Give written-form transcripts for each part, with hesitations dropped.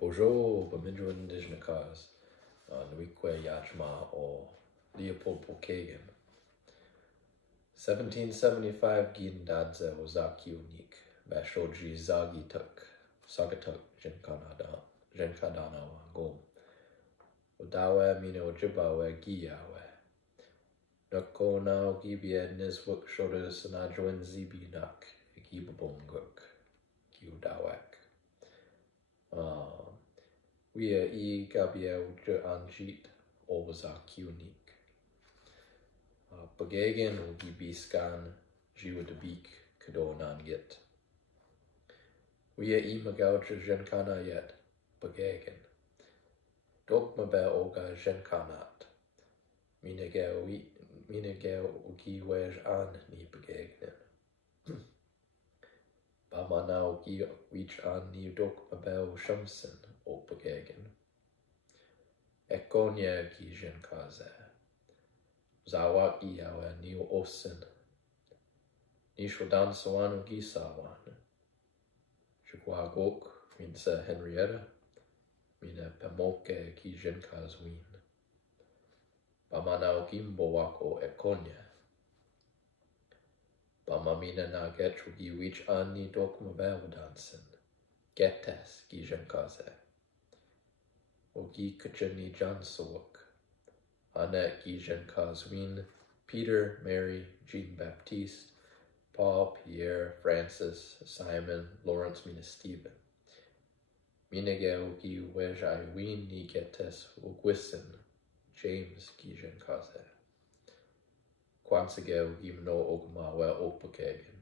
Bojo bemidwan dijnakas, Nuikwe Yachma or Leopold Pokagon. 1775 Gin Dadze Ozaki Unik, Bashoji Zagituk, Sagatuk Jenkadana Go. Odawe Mino Jibawe Giyawe. Nako now Gibia Nizwuk Shoda Sanadroin Zibinak, Gibabonguk, Giudawak. Wia E Gabia Uja Anjit, Ozak Unik. Pagagan Gibiskan, Jiwadabik, Kadonan Git. Wia E Magauja Jenkana yet, Pagagan. Dokmabe Oga Jenkanat. Minagel Ugi Wej An Ni Pagagnin. Bamana Ugi Wich An Ni Dokmabe Shamsen O Pagagan. Ekonya Gi Jenkaze. Zawak Iawe Ni Osen. Nishodan Sawan Ugi Sawan. Chukwa Minsa Henrietta. Mina Pamoke Ki Jenkazwin. Bamana Gimbo Wako Ekonya. Bamamina na Getrugi Wich Ani Dokmabew Dansen. Getes Gi Jenkaze. Ogi Kachani Jansawuk. Annette Gi Jenkazwin. Peter, Mary, Jean Baptiste, Paul, Pierre, Francis, Simon, Lawrence, Mina Stephen. Minage Ogi Wej Iwin Ni Getes Ogwisen. James Gijan Kaze. Kwansage Gimno Ogmawe Opakagan.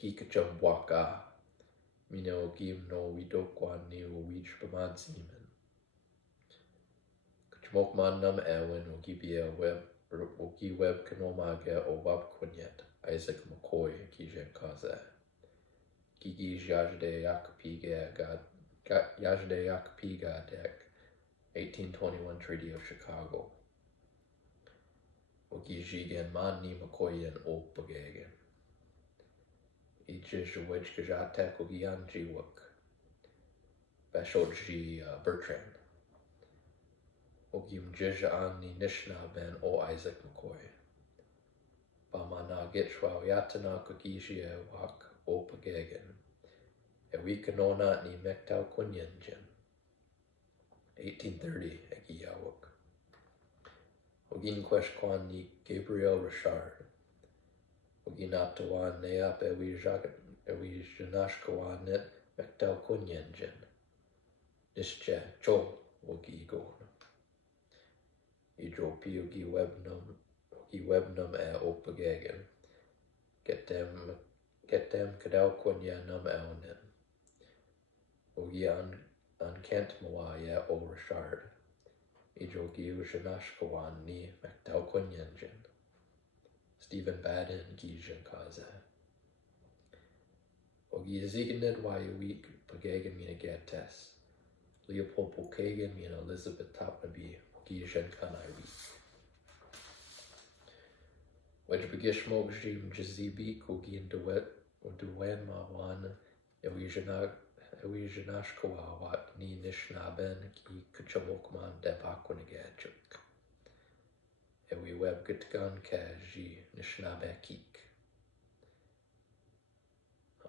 Gikacham Waka. Mino Gimno Widokwan Ni Wich Bamansiman. Kachmokman Nam Ewan Ogibia Web Ogi Web Kanomage O Wab Quanyet. Isaac McCoy Gijan Kaze. Gigi Jajde Yakpiga Yajde Yakpiga Dek. 1821 Treaty of Chicago. Ogi Jigan Mani Makoyan O Pagagan. Ijish Wedge Kajatek Ogian Jiwuk. Bashoji Bertrand. Ogim Jija Ani Nishna Ben O Isaac McCoy. Bamana Gitchwa Yatana Kogijia Wak O Pagagan. Ewikanona Ni Mektau Kunyanjin. 1830 Agiyawuk. Ogin Kweshkwan Ni Gabriel Richard. Oginatawan Neap Ewi Janashkawan Net Mektel Kunyanjin. Nishche Cho Ogigon. Idropi Ogi Webnum Opagagan. Get them Kadal Kunya Num Elnin. Ogi Kent Mawaya O Richard. Ijogi Ushanashkawan Ni Mekdal Kunyanjin. Stephen Baden Gijan Kaze. Ogi Ziganid Wayawik Pagagan Mina Gates. Leopold Pokagon Mina Elizabeth Tapnabi Gijan Kanaiwik. Wejbagishmog Jim Jazibik Ogin Duet Duwen Mawan Ewi Janashkawawat Ni Nishnaben Ki Kachamokman Debakwanagachuk. Ewi Web Gitgan Kaji Nishnabekik.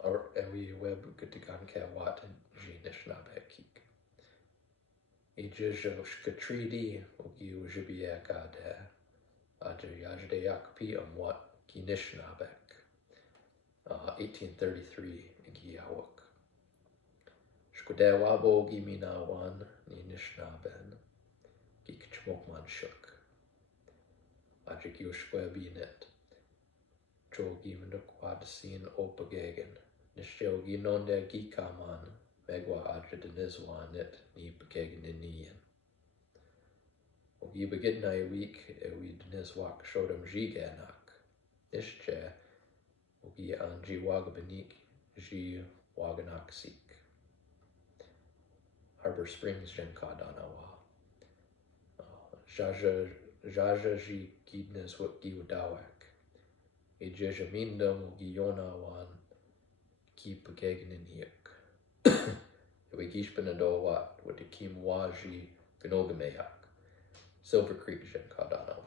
Or Ewi Web Gitgan Kawat Ji Nishnabekik. Ejijoshkatridi Ogi Ujibia Gade. Aja Yajde Yakpi Amwat Ki Nishnabek. 1833 Giyawuk. Shkudewabo Gimina Wan Ni Nishnaben. Gikchmokman Shuk. Ajikyushkwe Binet. Chogi Mnukwadasin Opagagan. Nishogi Nonde Gikaman. Megwa Ajadanizwa Net Ni Pagaganinian. Ogi Bagidnai week Ewi Denizwak Shodam Jiganak. Nishche Ogi Anji Wagabanik Ji Waganaksik. Harbor Springs Jenkadanawa. Jaja Ji Gidnes Giwadawak. Ejejamindam Giyona Wan Ki Pagaganiniak. Wigishpanadowa with the Kimwaji Gnogameyak, Silver Creek Jen Kadanava.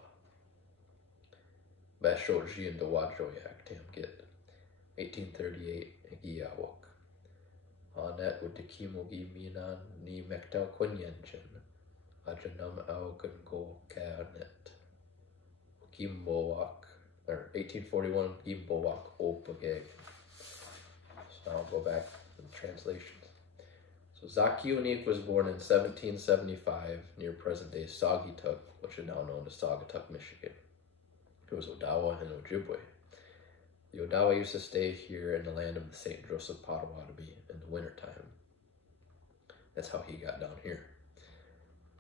Bashoji and the Wajoyak Tam Git, 1838 Giyawok. Anet with the Kimogi Minan ni Mekta Kunyenjen, Ajanam Algango Kanet. Gimbowak, or 1841 Gimbowak O Pokagon. So now I'll go back to the translations. So Zakiunik was born in 1775 near present-day Saugatuck, which is now known as Saugatuck, Michigan. It was Odawa and Ojibwe. The Odawa used to stay here in the land of the St. Joseph Potawatomi in the wintertime. That's how he got down here.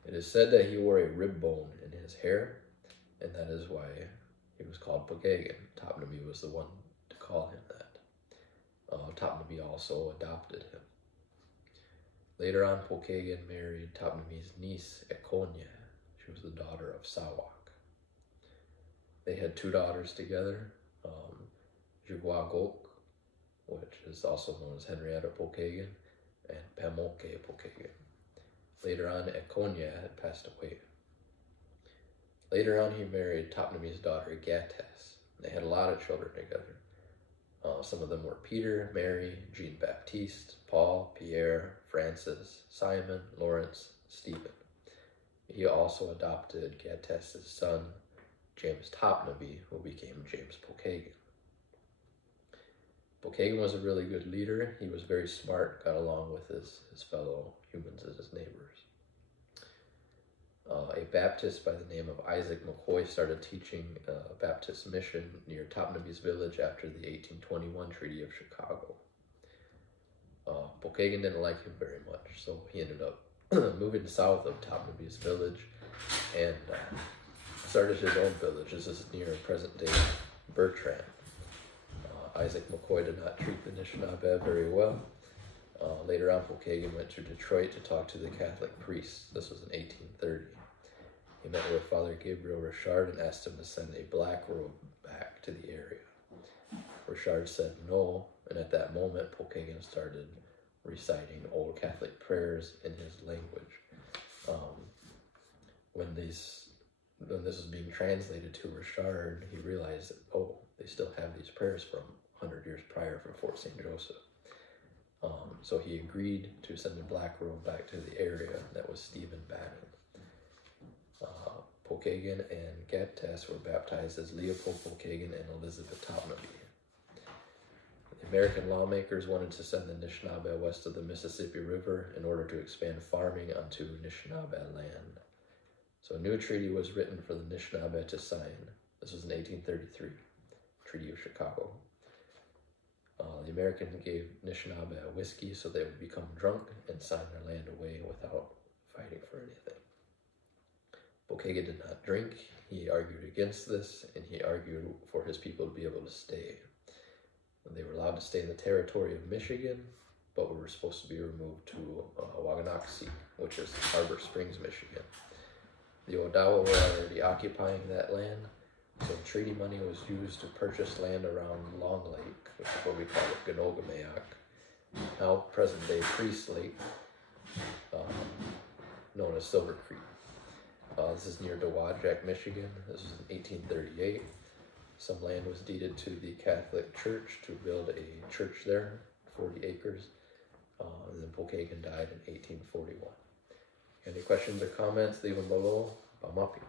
It is said that he wore a rib bone in his hair, and that is why he was called Pokagon. Topnami was the one to call him that. Topnami also adopted him. Later on, Pokagon married Topnami's niece, Ekonya. She was the daughter of Sawak. They had two daughters together, Jugwagok, which is also known as Henrietta Pokagon, and Pamoke Pokagon. Later on, Ekonya had passed away. Later on, he married Topnami's daughter, Gates. They had a lot of children together. Some of them were Peter, Mary, Jean-Baptiste, Paul, Pierre, Francis, Simon, Lawrence, Stephen. He also adopted Gates' son, James Topnami, who became James Pokagon. Pokagon was a really good leader. He was very smart, got along with his fellow humans as his neighbors. A Baptist by the name of Isaac McCoy started teaching a Baptist mission near Topnami's village after the 1821 Treaty of Chicago. Pokagon didn't like him very much, so he ended up moving south of Topnami's village and started his own village. This is near present-day Bertrand. Isaac McCoy did not treat the Anishinaabe very well. Later on, Pokagon went to Detroit to talk to the Catholic priests. This was in 1830. He met with Father Gabriel Richard and asked him to send a black robe back to the area. Richard said no, and at that moment, Pokagon started reciting Old Catholic prayers in his language. When this was being translated to Richard, he realized that, oh, they still have these prayers from 100 years prior from Fort St. Joseph. So he agreed to send a black robe back to the area. That was Stephen Bannon. Pokagon and Gates were baptized as Leopold Pokagon and Elizabeth Topnami. The American lawmakers wanted to send the Anishinaabe west of the Mississippi River in order to expand farming onto Anishinaabe land. So a new treaty was written for the Anishinaabe to sign. This was in 1833, Treaty of Chicago. The Americans gave Anishinaabe a whiskey so they would become drunk and sign their land away without fighting for anything. Pokagon did not drink. He argued against this, and he argued for his people to be able to stay. They were allowed to stay in the territory of Michigan, but were supposed to be removed to Waganoxie, which is Harbor Springs, Michigan. The Odawa were already occupying that land, so treaty money was used to purchase land around Long Lake, which is what we call it, Gnogameyak, now present-day Priest Lake, known as Silver Creek. This is near Dowagiac, Michigan. This was in 1838. Some land was deeded to the Catholic Church to build a church there, 40 acres. And then Pokagon died in 1841. Any questions or comments, leave them below. Bamapi.